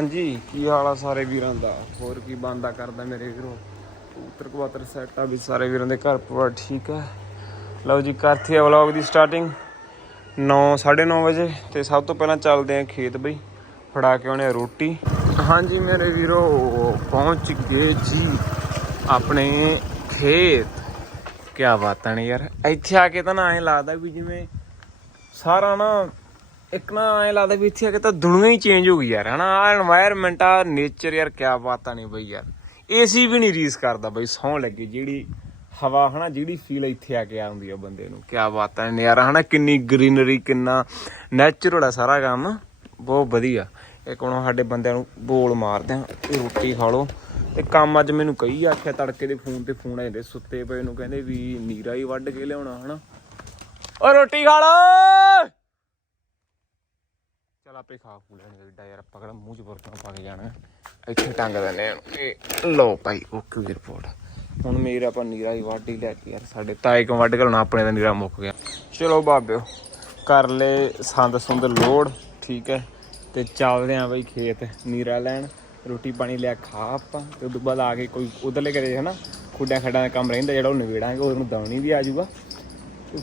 ਹਾਂਜੀ, ਕੀ ਹਾਲ ਆ ਸਾਰੇ ਵੀਰਾਂ ਦਾ? ਹੋਰ ਕੀ ਬੰਦਾ ਕਰਦਾ ਮੇਰੇ ਵੀਰੋ? ਕਬੂਤਰ ਕਬੂਤਰ ਸੈੱਟ ਆ ਵੀ ਸਾਰੇ ਵੀਰਾਂ ਦੇ ਘਰ ਪਰਿਵਾਰ ਠੀਕ ਆ। ਲਓ ਜੀ ਕਰਤੀ ਆ ਵਲੌਗ ਦੀ ਸਟਾਰਟਿੰਗ 9 9:30 ਵਜੇ ਤੇ ਸਭ ਤੋਂ ਪਹਿਲਾਂ ਚੱਲਦੇ ਆ ਖੇਤ ਬਈ, ਫੜਾ ਕੇ ਆਉਣੇ ਆ ਰੋਟੀ। ਹਾਂਜੀ ਮੇਰੇ ਵੀਰੋ, ਪਹੁੰਚ ਗਏ ਜੀ ਆਪਣੇ ਖੇਤ। ਕੀ ਬਾਤਾਂ ਨੇ ਯਾਰ, ਇੱਥੇ ਆ ਕੇ ਤਾਂ ਨਾ ਐਂ ਲੱਗਦਾ ਵੀ ਜਿਵੇਂ ਸਾਰਾ ਨਾ ਇੱਕ ਨਾ ਐ ਲੱਗਦਾ ਵੀ ਇੱਥੇ ਆ ਕੇ ਤਾਂ ਦੁਨੀਆ ਹੀ ਚੇਂਜ ਹੋ ਗਈ ਯਾਰ, ਹਨਾ? ਆ এনवायरमेंट ਆ ਨੇਚਰ ਯਾਰ, ਕਿਆ ਬਾਤਾਂ ਨਹੀਂ ਬਈ ਯਾਰ। ਏਸੀ ਵੀ ਨਹੀਂ ਰੀਸ ਕਰਦਾ ਬਈ ਸੌਂ ਲੱਗੇ, ਜਿਹੜੀ ਹਵਾ, ਹਨਾ, ਜਿਹੜੀ ਫੀਲ ਇੱਥੇ ਆ ਕੇ ਆਉਂਦੀ ਆ ਬੰਦੇ ਨੂੰ। ਕਿਆ ਬਾਤਾਂ ਨੇ ਨਜ਼ਾਰਾ, ਹਨਾ? ਕਿੰਨੀ ਗ੍ਰੀਨਰੀ ਕਿੰਨਾ ਨੈਚੁਰਲ ਆ ਸਾਰਾ ਕੰਮ। ਬਹੁਤ ਵਧੀਆ। ਇੱਕ ਹੁਣ ਸਾਡੇ ਬੰਦਿਆਂ ਨੂੰ ਬੋਲ ਮਾਰਦੇ ਆ ਰੋਟੀ ਖਾ ਲਓ। ਤੇ ਕੰਮ ਅੱਜ ਮੈਨੂੰ ਕਈ ਆਖਿਆ, ਤੜਕੇ ਦੇ ਫੋਨ ਤੇ ਫੋਨ ਆ ਜਾਂਦੇ ਸੁੱਤੇ ਪਏ ਨੂੰ ਕਹਿੰਦੇ ਵੀ ਨੀਰਾ ਹੀ ਵੱਢ ਕੇ ਲਿਆਉਣਾ, ਹਨਾ? ਓ ਰੋਟੀ ਖਾ ਲਓ! ਚਲ ਆਪੇ ਖਾ ਖੂ ਲੈਣਗੇ ਏਡਾ ਯਾਰ ਆਪਾਂ ਕਿਹੜਾ ਮੂੰਹ ਚ ਬਰਤਨ ਪਾ ਕੇ ਜਾਣਾ। ਇੱਥੇ ਟੰਗ ਦਿੰਦੇ ਆ। ਇਹ ਲਓ ਭਾਈ, ਓਕੇ ਦੀ ਰਿਪੋਰਟ ਹੁਣ ਮੇਰਾ ਆਪਾਂ ਨੀਰਾ ਹੀ ਵੱਢ ਹੀ ਲਿਆ ਕੇ ਯਾਰ, ਸਾਡੇ ਤਾਏ ਕੋ ਵੱਢ ਕੇ ਲਾਉਣਾ, ਆਪਣੇ ਦਾ ਨੀਰਾ ਮੁੱਕ ਗਿਆ। ਚਲੋ ਬਾਬਿਓ, ਕਰ ਲੈ ਸੰਦ ਸੁੰਦ ਲੋੜ, ਠੀਕ ਹੈ? ਤੇ ਚੱਲਦੇ ਆਂ ਬਈ ਖੇਤ, ਨੀਰਾ ਲੈਣ। ਰੋਟੀ ਪਾਣੀ ਲਿਆ ਖਾ ਆਪਾਂ, ਤੇ ਉਦੋਂ ਬਾਅਦ ਆ ਕੇ ਕੋਈ ਉਧਰਲੇ ਕਰੇ ਹਨਾ? ਖੁੱਡਿਆਂ ਖੱਡਾਂ ਦਾ ਕੰਮ ਰਹਿੰਦਾ, ਜਿਹੜਾ ਉਹ ਨਿਬੇੜਾਂਗੇ, ਉਹਨੂੰ ਦਵਣੀ ਵੀ ਆ ਜਾਊਗਾ।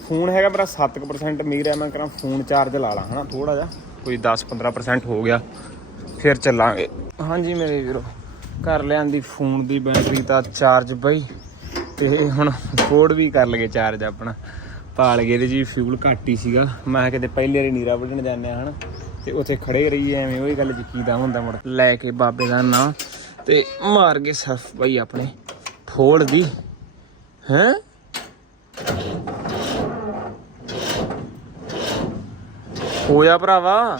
ਫੋਨ ਹੈਗਾ ਮੇਰਾ 7% ਮੇਰਾ ਮੈਂ ਕਰਾਂ, ਫੋਨ ਚਾਰਜ ਲਾ ਲਾਂ, ਹਨਾ ਥੋੜਾ ਜਿਹਾ। ਕੋਈ 10-15% ਹੋ ਗਿਆ, ਫਿਰ ਚੱਲਾਂਗੇ। ਹਾਂਜੀ ਮੇਰੇ ਵੀਰੋ ਕਰ ਲਿਆਂਦੀ ਫੋਨ ਦੀ ਬੈਟਰੀ ਤਾਂ ਚਾਰਜ ਬਈ, ਤੇ ਹੁਣ ਫੋੜ ਵੀ ਕਰ ਲਗੇ ਚਾਰਜ ਆਪਣਾ। ਪਾਲ ਗਏ ਤੇ ਜੀ ਫਿਊਲ ਘੱਟ ਹੀ ਸੀਗਾ। ਮੈਂ ਕਿਤੇ ਪਹਿਲੇ ਵਾਰੀ ਨੀਰਾ ਵੱਢਣ ਜਾਂਦੇ ਆ ਹਨਾ, ਤੇ ਉੱਥੇ ਖੜੇ ਰਹੀਏ, ਐਵੇਂ ਉਹੀ ਗੱਲ ਯਕੀਦਾ ਹੁੰਦਾ ਮੁੜ ਲੈ ਕੇ ਬਾਬੇ ਦਾ ਨਾਂ, ਤੇ ਮਾਰ ਗਏ ਸਰਫ ਬਈ ਆਪਣੇ ਫੋੜ ਦੀ। ਹੈਂ? ਹੋਇਆ ਭਰਾਵਾ।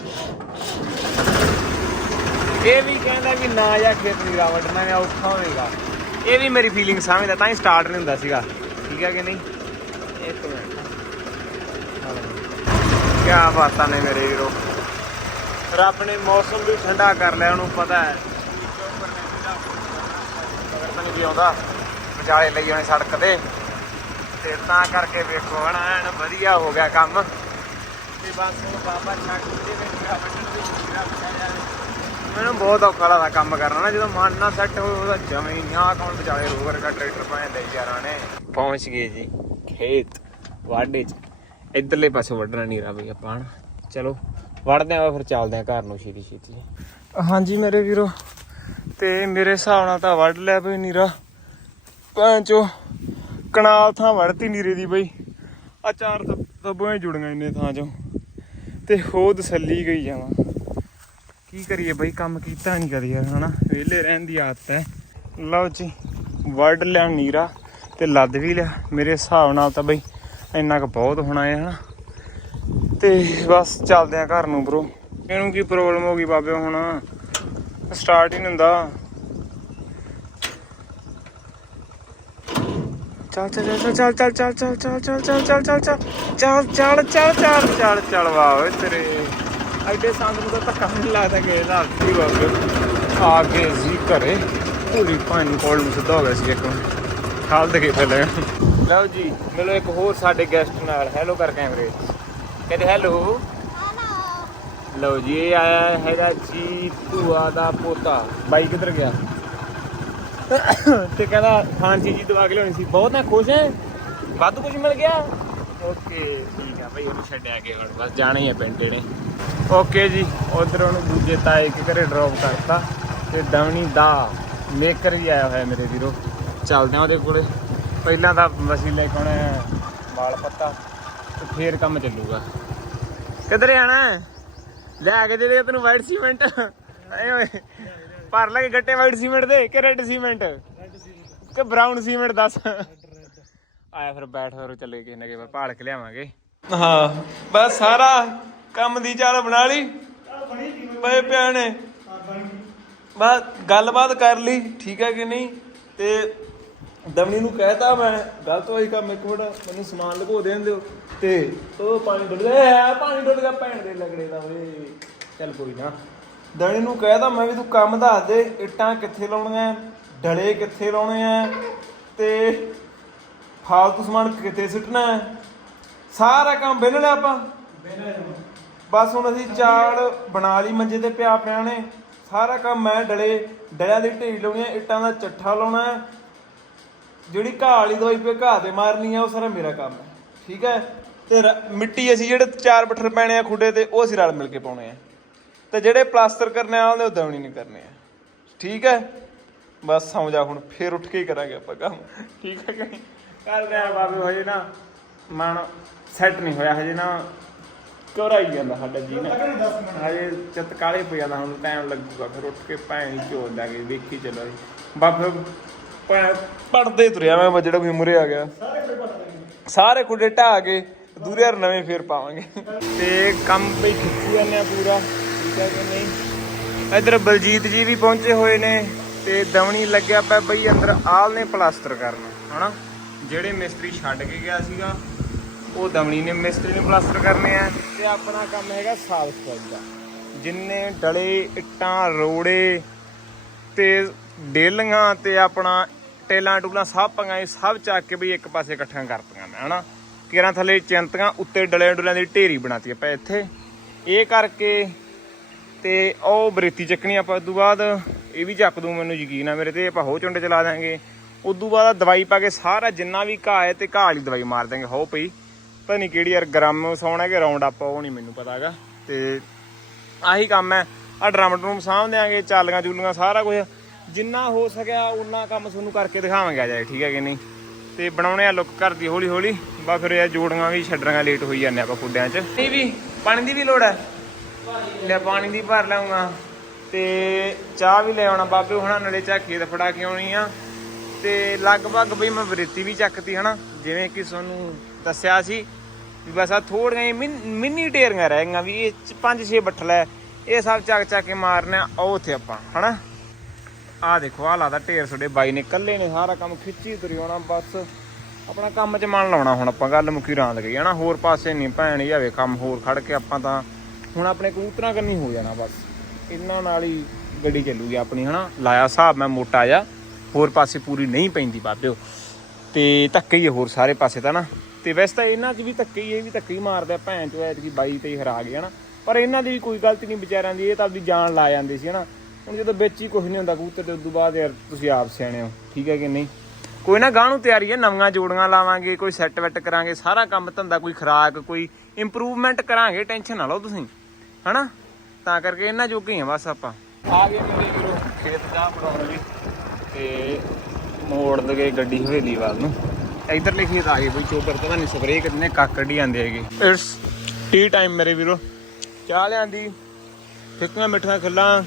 ਇਹ ਵੀ ਕਹਿੰਦਾ ਵੀ ਨਾ ਜਾਂ ਖੇਤ ਨਹੀਂ ਵੜਨਾ ਮੈਂ ਔਖਾ ਹੋਵੇਗਾ। ਇਹ ਵੀ ਮੇਰੀ ਫੀਲਿੰਗ ਸਮਝਦਾ, ਤਾਂ ਹੀ ਸਟਾਰਟ ਨਹੀਂ ਹੁੰਦਾ ਸੀਗਾ। ਠੀਕ ਹੈ ਕਿ ਨਹੀਂ? ਇੱਕ ਮਿੰਟ। ਕੀ ਬਾਤਾਂ ਨੇ ਮੇਰੇ ਵੀਰੋ। ਰੱਬ ਨੇ ਮੌਸਮ ਵੀ ਠੰਡਾ ਕਰ ਲਿਆ, ਉਹਨੂੰ ਪਤਾ ਹੈ। ਮਗਰ ਤਾਂ ਨਹੀਂ ਵੀ ਆਉਂਦਾ। ਵਿਚਾਲੇ ਲਈ ਹੋਏ ਸੜਕ ਤੇ। ਤੇ ਤਾਂ ਕਰਕੇ ਵੇਖੋ ਹਨਾ ਐਨ ਵਧੀਆ ਹੋ ਗਿਆ ਕੰਮ। ਤੇ ਬਸ ਹੁਣ ਬਾਬਾ ਛੱਡ ਦੇ ਵਿੱਚ ਵੱਢਣ ਦੀ ਫਿਕਰਾ ਪਿਆ ਮੈਨੂੰ ਬਹੁਤ ਔਖਾ ਲੱਗਦਾ ਕੰਮ ਕਰਨਾ ਨਾ ਜਦੋਂ ਮਨ ਨਾ ਸੈੱਟ ਹੋਵੇ ਉਹਦਾ ਜਮੇ ਹੀ ਆ ਕੌਣ ਵਿਚਾਲੇ ਰੋਵਰ ਦਾ ਟਰੈਕਟਰ ਪਾਏ ਦੇ ਯਾਰਾਂ ਨੇ। ਪਹੁੰਚ ਗਏ ਜੀ ਖੇਤ ਵਾਢੇ ਚ। ਇਧਰਲੇ ਪਾਸੇ ਵੱਢਣਾ ਨੀਰਾ ਵੀ ਆਪਾਂ ਹਨਾ। ਚਲੋ ਵੜਦੇ ਆ ਫਿਰ ਚੱਲਦੇ ਆ ਘਰ ਨੂੰ ਛੇਤੀ ਛੇਤੀ। ਹਾਂਜੀ ਮੇਰੇ ਵੀਰੋ ਤੇ ਮੇਰੇ ਹਿਸਾਬ ਨਾਲ ਤਾਂ ਵੱਢ ਲਿਆ ਬਈ ਨੀਰਾ। ਪੰਚੋ ਕਨਾਲ ਥਾਂ ਵੜਤੀ ਨੀਰੇ ਦੀ ਬਈ। ਆ ਚਾਰ ਤੱਬੋਂ ਜੁੜੀਆਂ ਇੰਨੇ ਥਾਂ ਚੋਂ। ਤੇ ਹੋ ਤਸੱਲੀ ਗਈ ਜਾਵਾਂ। ਕੀ ਕਰੀਏ ਬਈ, ਕੰਮ ਕੀਤਾ ਨਹੀਂ ਕਰੀਏ ਯਾਰ, ਹਨਾ? ਵਿਹਲੇ ਰਹਿਣ ਦੀ ਆਦਤ ਹੈ। ਲਓ ਜੀ ਵੜ ਲਿਆ ਨੀਰਾ ਤੇ ਲੱਦ ਵੀ ਲਿਆ। ਮੇਰੇ ਹਿਸਾਬ ਨਾਲ ਤਾਂ ਬਈ ਇੰਨਾ ਕੁ ਬਹੁਤ ਹੋਣਾ ਹੈ, ਹਨਾ? ਤੇ ਬਸ ਚੱਲਦੇ ਆ ਘਰ ਨੂੰ ਬ్రో ਇਹਨੂੰ ਕੀ ਪ੍ਰੋਬਲਮ ਹੋ ਗਈ ਬਾਬੇ, ਹੁਣ? ਸਟਾਰਟ ਹੀ ਨਹੀਂ ਹੁੰਦਾ। ਚੱਲ ਚੱਲ ਚੱਲ ਚੱਲ ਚੱਲ ਚੱਲ ਚੱਲ ਚੱਲ ਚੱਲ ਚੱਲ ਚੱਲ ਚੱਲ ਚੱਲ ਚੱਲ ਚੱਲ ਚੱਲ ਚੱਲ ਚੱਲ ਵਾਹ ਓਏ ਤੇਰੇ ਐਡੇ ਸੰਦ ਨੂੰ ਤਾਂ ਧੱਕਾ ਨਹੀਂ ਲੱਗਦਾ ਕਿ ਇਹਦਾ ਹੱਥੀ ਬਾਬੇ ਆ ਗਏ ਜੀ ਘਰੇ ਪੂਰੀ ਪਾਣੀ ਕੋਲ ਨੂੰ ਸਿੱਧਾ ਹੋ ਗਿਆ ਸੀ ਇੱਕ ਖਾਲ ਦੇ ਕੇ ਪਹਿਲੇ ਲਓ ਜੀ ਮਿਲੋ ਇੱਕ ਹੋਰ ਸਾਡੇ ਗੈਸਟ ਨਾਲ ਹੈਲੋ ਕਰ ਕੈਮਰੇ ਕਹਿੰਦੇ ਹੈਲੋ ਲਓ ਜੀ, ਇਹ ਆਇਆ ਹੈਗਾ ਜੀ, ਭੂਆ ਦਾ ਪੋਤਾ। ਬਾਈ ਕਿੱਧਰ ਗਿਆ? ਤੇ ਕਹਿੰਦਾ ਖਾਂਸੀ ਜੀ ਦਵਾ ਕੇ ਲਿਆਉਣੀ ਸੀ। ਬਹੁਤ ਨਾ ਖੁਸ਼ ਹੈ। ਵੱਧ ਕੁਝ ਮਿਲ ਗਿਆ। ਓਕੇ, ਠੀਕ ਆ ਭਾਈ, ਉਹਨੂੰ ਛੱਡਿਆ ਕੇ ਹੁਣ। ਬਸ ਜਾਣਾ ਹੀ ਹੈ ਪਿੰਡ ਨੇ ਓਕੇ ਜੀ, ਉਧਰ ਉਹਨੂੰ ਦੂਜੇ ਤਾਏ ਕੇ ਘਰੇ ਡ੍ਰੌਪ ਕਰਤਾ ਤੇ ਦਵਣੀ ਦਾ ਮੇਕਰ ਵੀ ਆਇਆ ਹੋਇਆ ਮੇਰੇ ਵੀਰੋ। ਚੱਲਦੇ ਆ ਉਹਦੇ ਕੋਲੇ। ਪਹਿਲਾਂ ਤਾਂ ਵਸੀ ਲੈ ਕੇ ਆਉਣਾ ਵਾਲ ਪੱਤਾ ਤੇ ਫੇਰ ਕੰਮ ਚੱਲੂਗਾ। ਕਿੱਧਰ ਜਾਣਾ ਲੈ ਕੇ ਦੇ ਦੇ ਤੈਨੂੰ ਵਾਈਟ ਸੀਮੈਂਟ ਐ ਓਏ। ਭਰ ਲੈ ਕੇ ਗੱਟੇ ਵਾਈਟ ਸੀਮੈਂਟ ਦੇ ਕਿ ਰੈੱਡ ਸੀਮੈਂਟ? ਕਿ ਬਰਾਊਨ ਸੀਮੈਂਟ ਦੱਸ? ਆਇਆ ਫਿਰ ਬੈਠ ਫਿਰ ਚੱਲੇ ਕਿਸੇ ਨਾ ਕਿਸੇ ਭਾਲ ਕੇ ਲਿਆਵਾਂਗੇ। ਹਾਂ ਬਸ ਸਾਰਾ ਕੰਮ ਦੀ ਚਾਲ ਬਣਾ ਲਈ। ਪਏ ਪਿਆ ਨੇ। ਬਸ ਗੱਲਬਾਤ ਕਰ ਲਈ ਠੀਕ ਹੈ ਕਿ ਨਹੀਂ? ਤੇ ਦਮਣੀ ਨੂੰ ਕਹਿਤਾ ਮੈਂ ਗਲਤ ਹੋਈ ਕੰਮ ਇੱਕ ਮਿੰਟ ਮੈਨੂੰ ਸਮਾਨ ਲਗੋ ਦੇਣ ਦਿਓ। ਤੇ ਉਹ ਪਾਣੀ ਡੁੱਲ ਗਿਆ ਪਾਣੀ ਡੁੱਲ ਗਿਆ ਭੈਣ ਦੇ ਲਗੜੇ ਦਾ ਓਏ। ਚੱਲ ਕੋਈ ਨਾ। ਦਮਣੀ ਨੂੰ ਕਹਿਤਾ ਮੈਂ ਵੀ ਤੂੰ ਕੰਮ ਦੱਸ ਦੇ ਇੱਟਾਂ ਕਿੱਥੇ ਲਾਉਣੀਆਂ ਡਲੇ ਕਿੱਥੇ ਲਾਉਣੇ ਆ ਤੇ ਫਾਲਤੂ ਸਮਾਨ ਕਿੱਥੇ ਸਿੱਟਣਾ ਹੈ ਸਾਰਾ ਕੰਮ ਬਿਨ ਲਿਆ ਆਪਾਂ। ਬਸ ਹੁਣ ਅਸੀਂ ਚਾਲ ਬਣਾ ਲਈ ਮੰਜੇ ਤੇ ਪਿਆ ਪਿਆ ਨੇ। ਸਾਰਾ ਕੰਮ ਮੈਂ ਡਲੇ ਡਲਿਆਂ ਦੀ ਢੇਰੀ ਲਾਉਣੀ ਹੈ ਇੱਟਾਂ ਦਾ ਚੱਠਾ ਲਾਉਣਾ ਹੈ ਜਿਹੜੀ ਘਾਹ ਵਾਲੀ ਦਵਾਈ ਪੇ ਘਾਹ ਤੇ ਮਾਰਨੀ ਆ ਉਹ ਸਾਰਾ ਮੇਰਾ ਕੰਮ ਹੈ ਠੀਕ ਹੈ ਤੇ ਮਿੱਟੀ ਅਸੀਂ ਜਿਹੜੇ ਚਾਰ ਬੱਠਲ ਪੈਣੇ ਆ ਖੁੱਡੇ ਤੇ ਉਹ ਅਸੀਂ ਰਲ ਮਿਲ ਕੇ ਪਾਉਣੇ ਆ। ਤੇ ਜਿਹੜੇ ਪਲਾਸਟਰ ਕਰਨੇ ਆ ਉਹਦੇ ਉਹ ਦਵਣੀ ਨਹੀਂ ਕਰਨੇ ਆ। ਠੀਕ ਹੈ? ਬਸ ਸੌਂ ਜਾ ਹੁਣ ਫੇਰ ਉੱਠ ਕੇ ਹੀ ਕਰਾਂਗੇ ਆਪਾਂ ਕੰਮ। ਠੀਕ ਹੈ ਕਿ ਨਹੀਂ? ਕਰ ਰਿਹਾ ਬਾਬੇ ਹਜੇ ਨਾ ਮਨ ਸੈੱਟ ਨਹੀਂ ਹੋਇਆ ਹਜੇ ਨਾ ਘਬਰਾਈ ਜਾਂਦਾ ਸਾਡਾ ਜੀ ਨਾ। ਹਜੇ ਚਿੱਤ ਕਾਲੇ ਪਈ ਜਾਂਦਾ ਹੁਣ ਟਾਈਮ ਲੱਗੂਗਾ ਫਿਰ ਉੱਠ ਕੇ ਭੈਣ ਚੋਦ ਕੇ ਦੇਖੀ ਚੱਲੋ ਬਾਬੇ ਪੜਦੇ ਤੁਰਿਆ ਮੈਂ ਜਿਹੜਾ ਕੋਈ ਮੁਰੇ ਆ ਗਿਆ। ਸਾਰੇ ਖੁੱਡੇ ਢਾ ਕੇ ਦੂਰੇ ਨਵੇਂ ਫੇਰ ਪਾਵਾਂਗੇ। ਤੇ ਕੰਮ ਵੀ ਖਿੱਚੀ ਜਾਂਦੇ ਆ ਪੂਰਾ। ਕਿ ਨਹੀਂ ਇਧਰ ਬਲਜੀਤ ਜੀ ਵੀ ਪਹੁੰਚੇ ਹੋਏ ਨੇ ਤੇ ਦਵਣੀ ਲੱਗਿਆ ਪਿਆ ਬਈ ਅੰਦਰ ਆਲ ਨੇ ਪਲਾਸਟਰ ਕਰਨਾ ਹਨਾ? ਜਿਹੜੇ ਮਿਸਤਰੀ ਛੱਡ ਕੇ ਗਿਆ ਸੀਗਾ ਉਹ ਦਵਣੀ ਨੇ ਮਿਸਤਰੀ ਨੇ ਪਲਾਸਟਰ ਕਰਨੇ ਆ। ਤੇ ਆਪਣਾ ਕੰਮ ਹੈਗਾ ਸਾਫ਼ ਸਫ਼ਾਈ ਦਾ। ਜਿੰਨੇ ਡਲੇ ਇੱਟਾਂ ਰੋੜੇ ਤੇ ਡੇਲੀਆਂ ਤੇ ਆਪਣਾ ਟੇਲਾਂ ਟੂਲਾਂ ਸਭ ਪੰਗਾ ਇਹ ਸਭ ਚੱਕ ਕੇ ਬਈ ਇੱਕ ਪਾਸੇ ਇਕੱਠੀਆਂ ਕਰਤੀਆਂ ਮੈਂ ਹਨਾ? ਕਿਰਾਂ ਥੱਲੇ ਚਿੰਤੀਆਂ ਉੱਤੇ ਡਲੇ ਡੁਲਿਆਂ ਦੀ ਢੇਰੀ ਬਣਾਤੀ ਆਪਾਂ ਇੱਥੇ। ਇਹ ਕਰਕੇ ਤੇ ਉਹ ਬਰੇਤੀ ਚੱਕਣੀ ਆਪਾਂ ਉਦੋਂ ਬਾਅਦ ਇਹ ਵੀ ਚੱਕ ਦੂੰ, ਮੈਨੂੰ ਯਕੀਨ ਆ ਮੇਰੇ ਤੇ, ਆਪਾਂ ਹੋ ਚੁੰਡੇ ਚਲਾ ਦਾਂਗੇ ਉਦੋਂ ਬਾਅਦ ਦਵਾਈ ਪਾ ਕੇ ਸਾਰਾ ਜਿੰਨਾ ਵੀ ਘਾਹ ਹੈ ਤੇ ਘਾਹ ਵਾਲੀ ਦਵਾਈ ਮਾਰ ਦਾਂਗੇ ਹੋ ਪਈ। ਪਤਾ ਨਹੀਂ ਕਿਹੜੀ ਯਾਰ ਗ੍ਰਾਮ ਸੌਣਾ ਕਿ ਰਾਉਂਡ ਆਪਾਂ ਉਹ ਨਹੀਂ ਮੈਨੂੰ ਪਤਾ ਹੈਗਾ। ਤੇ ਆਹੀ ਕੰਮ ਹੈ ਆ ਡਰਮ ਡਰੂਮ ਸਾਂਭ ਦਿਆਂਗੇ, ਚਾਲੀਆਂ ਚੂਲੀਆਂ, ਸਾਰਾ ਕੁਝ। ਜਿੰਨਾ ਹੋ ਸਕਿਆ ਉਨਾ ਕੰਮ ਤੁਹਾਨੂੰ ਕਰਕੇ ਦਿਖਾਵਾਂਗੇ, ਆ ਜਾਏ, ਠੀਕ ਹੈ ਕਿ ਨਹੀਂ? ਤੇ ਬਣਾਉਣੇ ਆ ਲੁੱਕ ਘਰ ਦੀ ਹੌਲੀ ਹੌਲੀ ਬਾ ਫਿਰ ਇਹ ਜੋੜੀਆਂ ਵੀ ਛੱਡਣੀਆਂ ਲੇਟ ਹੋਈ ਜਾਂਦੇ ਆਪਾਂ ਫੁੱਡਿਆਂ 'ਚ। ਨਹੀਂ ਵੀ ਪਾਣੀ ਦੀ ਵੀ ਲੋੜ ਹੈ। ਲੈ ਪਾਣੀ ਦੀ ਭਰ ਲਾਉਂਗਾ ਤੇ ਚਾਹ ਵੀ ਲੈ ਆਉਣਾ। ਬਾਬੇ ਹੁਣਾਂ ਨਾਲੇ ਚਾਹ ਖੇਤ ਫੜਾ ਕੇ ਆਉਣੀ ਆ। ਤੇ ਲਗਭਗ ਬਈ ਮੈਂ ਬਰੇਤੀ ਵੀ ਚੱਕਤੀ, ਹਨਾ? ਜਿਵੇਂ ਕਿ ਤੁਹਾਨੂੰ ਦੱਸਿਆ ਸੀ, ਵੀ ਬਸ ਆ ਥੋੜੀਆਂ ਮਿੰਨੀ ਢੇਰੀਆਂ ਰਹਿ ਗਈਆਂ ਵੀ ਇਹ ਪੰਜ ਛੇ ਬੱਠਲ ਹੈ ਇਹ ਸਭ ਚੱਕ ਚੱਕ ਕੇ ਮਾਰਨੇ ਆ ਉਹ ਉੱਥੇ ਆਪਾਂ, ਹਨਾ? ਆ ਦੇਖੋ ਆ ਲਾਦਾ ਢੇਰ ਤੁਹਾਡੇ ਬਾਈ ਨੇ, ਇਕੱਲੇ ਨੇ ਸਾਰਾ ਕੰਮ ਖਿੱਚੀ ਤੁਰੀ ਆਉਣਾ, ਬਸ। ਆਪਣਾ ਕੰਮ 'ਚ ਮਨ ਲਾਉਣਾ ਹੁਣ ਆਪਾਂ, ਗੱਲ ਮੁੱਕੀ ਰਾਂ ਲਗਈ ਹਨਾ? ਹੋਰ ਪਾਸੇ ਨਹੀਂ ਭੈਣ ਜਾਵੇ ਕੰਮ ਹੋਰ ਖੜ ਕੇ ਆਪਾਂ ਤਾਂ ਹੁਣ ਆਪਣੇ ਕਬੂਤਰਾਂ ਕੰਨੀ ਹੋ ਜਾਣਾ ਬਸ। ਇਹਨਾਂ ਨਾਲ ਹੀ ਗੱਡੀ ਚੱਲੂਗੀ ਆਪਣੀ, ਹਨਾ? ਲਾਇਆ ਹਿਸਾਬ ਮੈਂ ਮੋਟਾ ਜਾ ਹੋਰ ਪਾਸੇ ਪੂਰੀ ਨਹੀਂ ਪੈਂਦੀ ਬਾਬਿਓ। ਤੇ ਧੱਕੇ ਹੀ ਆ ਹੋਰ ਸਾਰੇ ਪਾਸੇ ਤਾਂ ਨਾ ਤੇ ਵੈਸੇ ਤਾਂ ਇਹਨਾਂ 'ਚ ਵੀ ਧੱਕੇ ਹੀ ਇਹ ਵੀ ਧੱਕੇ ਹੀ ਮਾਰਦਾ ਆ, ਭੈਣ ਚੋ ਐਤਕੀ ਬਾਈ ਤੇ ਹੀ ਹਰਾ ਗਏ, ਹਨਾ? ਪਰ ਇਹਨਾਂ ਦੀ ਵੀ ਕੋਈ ਗਲਤੀ ਨਹੀਂ ਵਿਚਾਰਿਆਂ ਦੀ, ਇਹ ਤਾਂ ਆਪਦੀ ਜਾਨ ਲਾ ਜਾਂਦੇ ਸੀ, ਹਨਾ? ਹੁਣ ਜਦੋਂ ਵਿੱਚ ਹੀ ਕੁਝ ਨਹੀਂ ਹੁੰਦਾ ਕਬੂਤਰ, ਤੇ ਉਦੋਂ ਬਾਅਦ ਯਾਰ ਤੁਸੀਂ ਆਪ ਸਿਆਣੇ ਹੋ, ਠੀਕ ਹੈ ਕਿ ਨਹੀਂ? ਕੋਈ ਨਾ ਗਾਹ ਨੂੰ ਤਿਆਰੀ ਹੈ, ਨਵੀਆਂ ਜੋੜੀਆਂ ਲਾਵਾਂਗੇ, ਕੋਈ ਸੈੱਟ ਵੈੱਟ ਕਰਾਂਗੇ, ਸਾਰਾ ਕੰਮ ਧੰਦਾ, ਕੋਈ ਖਰਾਕ, ਕੋਈ ਇੰਪਰੂਵਮੈਂਟ ਕਰਾਂਗੇ, ਟੈਨਸ਼ਨ ਨਾ ਲਓ ਤੁਸੀਂ। ਹਨਾ? ਤਾਂ ਕਰਕੇ ਇਹਨਾਂ ਜੋਗੇ ਆ ਬਸ ਆਪਾਂ। ਆ ਗਏ ਮੇਰੇ ਵੀਰੋ ਖੇਤ ਚਾਹ ਬਣਾਉਣ ਲਈ। ਤੇ ਮੋੜ ਦਗੇ ਗੱਡੀ ਹਵੇਲੀ ਵੱਲ ਨੂੰ। ਇਧਰਲੇ ਖੇਤ ਆ ਗਏ ਬਈ ਚੋਬਰ ਪਤਾ ਨਹੀਂ ਸਪਰੇਅ ਕਿੰਨੇ ਕੱਕੜੀ ਜਾਂਦੇ ਹੈਗੇ। ਇਟਸ ਟੀ ਟਾਈਮ ਮੇਰੇ ਵੀਰੋ। ਚਾਹ ਲਿਆਂਦੀ। ਫਿੱਕੀਆਂ ਮਿੱਠੀਆਂ ਖੱਲਾਂ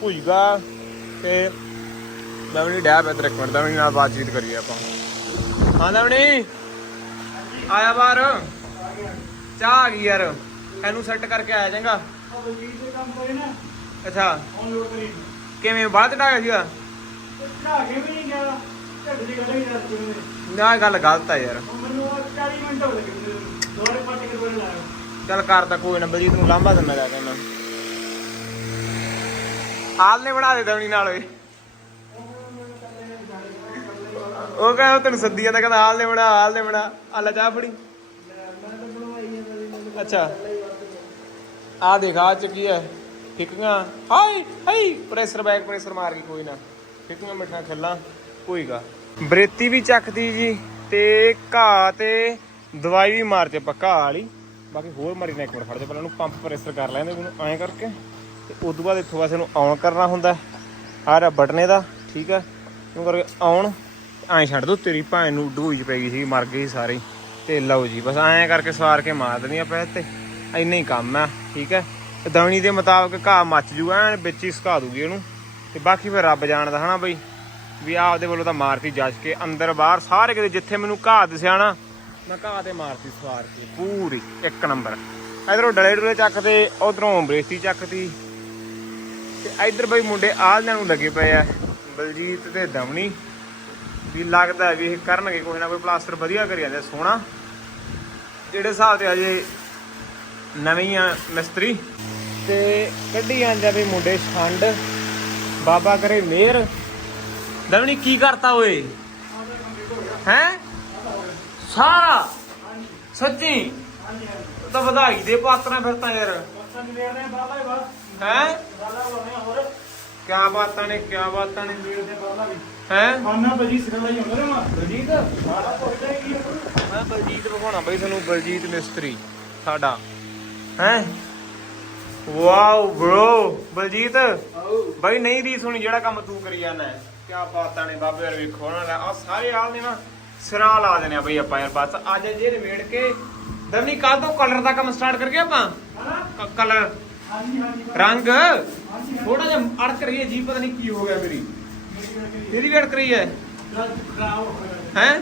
ਭੁਜਗਾ ਤੇ ਦਵਣੀ ਡੈਬ ਇੱਧਰ ਇੱਕ ਮਿੰਟ ਦਵਣੀ ਨਾਲ ਬਾਤਚੀਤ ਕਰੀਏ ਆਪਾਂ। ਹਾਂ ਦਵਣੀ ਆਇਆ ਬਾਹਰ। ਚਾਹ ਆ ਗਈ ਯਾਰ। ਇਹਨੂੰ ਸੈੱਟ ਕਰਕੇ ਆਇਆ ਜਾਂਗਾ ਅੱਛਾ। ਕਿਵੇਂ ਬਾਅਦ ਚੜਾ ਗਿਆ ਸੀਗਾ ਨਾ ਗੱਲ ਗਲਤ ਆ ਯਾਰ। ਚੱਲ ਕਰਦਾ ਕੋਈ ਨਾ ਬਲਜੀਤ ਨੂੰ ਲਾਂਭਾ ਦਿੰਦਾ ਜਾ ਕੇ ਮੈਂ ਹਾਲ ਨੇ ਬਣਾ ਦੇ ਦਵਣੀ ਨਾਲ ਓਏ ਉਹ ਕਹਿੰਦਾ ਤੈਨੂੰ ਸੱਦੀ ਜਾਂਦਾ ਕਹਿੰਦਾ ਹਾਲ ਨੇ ਬਣਾ ਹਾਲ ਨੇ ਬਣਾ। ਆ ਲੈ ਚਾਹ ਫੜੀ। ਅੱਛਾ। ਆ ਦੇਖ, ਆ ਚ ਕੀ ਹੈ? ਫਿੱਕੀਆਂ। High high pressure back pressure ਮਾਰ ਗਈ, ਕੋਈ ਨਾ। ਫਿੱਕੀਆਂ ਮਿੱਠੀਆਂ ਖੱਲਾਂ ਹੋਈਗਾ ਬਰੇਤੀ ਵੀ ਚੱਕਦੀ ਜੀ, ਤੇ ਘਾਹ ਤੇ ਦਵਾਈ ਵੀ ਮਾਰ ਤੇ ਪੱਕਾ ਵਾਲੀ। ਬਾਕੀ ਹੋਰ ਮਾਰੀ ਨਾ ਇੱਕ ਮਿੰਟ ਫੜ ਜਾ, ਪਹਿਲਾਂ ਉਹਨੂੰ ਪੰਪ ਪ੍ਰੈਸ਼ਰ ਕਰ ਲੈਂਦੇ, ਉਹਨੂੰ ਐਂ ਕਰਕੇ। ਤੇ ਉਸ ਤੋਂ ਬਾਅਦ ਇੱਥੋਂ ਬਸ ਇਹਨੂੰ ਆਨ ਕਰਨਾ ਹੁੰਦਾ ਆ ਰਿਹਾ ਬਟਨੇ ਦਾ, ਠੀਕ ਹੈ? ਕਿਉਂ ਕਰਕੇ ਆਨ ਐਂ ਛੱਡ ਦੋ, ਤੇਰੀ ਭੈਣ ਨੂੰ ਡੂਈ ਚ ਪੈ ਗਈ ਸੀ, ਮਰ ਗਈ ਸੀ ਸਾਰੇ। ਤੇ ਲਓ ਜੀ, ਬਸ ਐਂ ਕਰਕੇ ਸਵਾਰ ਕੇ ਮਾਰ ਦੇਣੀਆਂ ਪੈ ਤੇ। ਇੰਨਾ ਹੀ ਕੰਮ ਆ, ਠੀਕ ਹੈ? ਤੇ ਦਵਣੀ ਦੇ ਮੁਤਾਬਕ ਘਾਹ ਮੱਚ ਜੂਗਾ, ਐਨ ਵਿੱਚ ਹੀ ਸੁਕਾ ਦੂਗੀ ਉਹਨੂੰ। ਤੇ ਬਾਕੀ ਫਿਰ ਰੱਬ ਜਾਣਦਾ ਹਨਾ ਬਈ, ਵੀ ਆਪਦੇ ਵੱਲੋਂ ਤਾਂ ਮਾਰਤੀ ਜੱਜ ਕੇ ਅੰਦਰ ਬਾਹਰ, ਸਾਰੇ ਕਿਤੇ ਜਿੱਥੇ ਮੈਨੂੰ ਘਾਹ ਦਿਸਿਆ ਨਾ, ਮੈਂ ਘਾਹ ਤੇ ਮਾਰਤੀ ਸਵਾਰ ਕੇ, ਪੂਰੀ ਇੱਕ ਨੰਬਰ। ਇਧਰੋਂ ਡਲੇ ਡੁਲੇ ਚੱਕਦੇ, ਉਧਰੋਂ ਬਰੇਤੀ ਚੱਕਦੀ। ਤੇ ਇਧਰ ਬਈ ਮੁੰਡੇ ਆਲਦਿਆਂ ਨੂੰ ਲੱਗੇ ਪਏ ਆ, ਬਲਜੀਤ ਤੇ ਦਮਣੀ ਵੀ ਲੱਗਦਾ ਵੀ ਇਹ ਕਰਨਗੇ ਕੋਈ ਨਾ ਕੋਈ ਪਲਾਸਟਰ ਵਧੀਆ ਕਰੀ ਜਾਂਦੇ, ਸੋਹਣਾ। ਜਿਹੜੇ ਹਿਸਾਬ ਤੇ ਅਜੇ ਨਵੀਂ ਆ ਮਿਸਤਰੀ। ਤੇ ਕੱਢੀ ਜਾਂਦੇ ਆ ਵੀ ਮੁੰਡੇ ਛੰਡ। ਬਾਬਾ ਕਰੇ ਮਿਹਰ। ਦਮਣੀ ਕੀ ਕਰਤਾ ਓਏ? ਹੈ? ਸਾਰਾ ਸੱਚੀ? ਤਾਂ ਵਧਾਈ ਦੇ ਪਾਤਰਾਂ ਫਿਰ ਤਾਂ ਯਾਰ। ਹੈ? ਗਾਲਾ ਲਾਉਣੇ ਹੋਰ ਕਿਆ ਬਾਤਾਂ ਨੇ ਕਿਆ ਬਾਤਾਂ ਨੇ? ਵੀਰ ਦੇ ਬਾਲਾ ਵੀ ਹੈ ਮੈਂ ਬਲਜੀਤ ਵਿਖਾਉਣਾ ਬਈ ਤੁਹਾਨੂੰ ਬਲਜੀਤ ਮਿਸਤਰੀ ਸਾਡਾ। ਹੈ ਵਾਓ ਬ్రో ਬਲਜੀਤ ਬਈ ਨਹੀਂ ਦੀ ਸੁਣੀ ਜਿਹੜਾ ਕੰਮ ਤੂੰ ਕਰੀ ਜਾਂਦਾ ਹੈ ਕਿਆ ਬਾਤਾਂ ਨੇ ਬਾਬੇ ਯਾਰ ਵੇਖੋ ਨਾ ਆ ਸਾਰੇ ਹਾਲ ਨੇ ਨਾ ਸਿਰਾਂ ਲਾ ਦੇਣੇ ਆ ਬਈ ਆਪਾਂ ਯਾਰ ਬਸ ਅੱਜ ਜੇ ਨਿਬੇੜ ਕੇ ਦਮਨੀ ਕੱਲ ਤੋਂ ਕਲਰ ਦਾ ਕੰਮ ਸਟਾਰਟ ਕਰ ਗਿਆ ਆਪਾਂ ਕਲਰ ਹਾਂਜੀ ਹਾਂਜੀ ਰੰਗ ਥੋੜਾ ਜਿਹਾ ਅੜਕ ਰਹੀ ਹੈ ਜੀ ਪਤਾ ਨਹੀਂ ਕੀ ਹੋ ਗਿਆ ਮੇਰੀ ਤੇਰੀ ਵੀ ਅੜਕ ਰਹੀ ਹੈ ਹੈ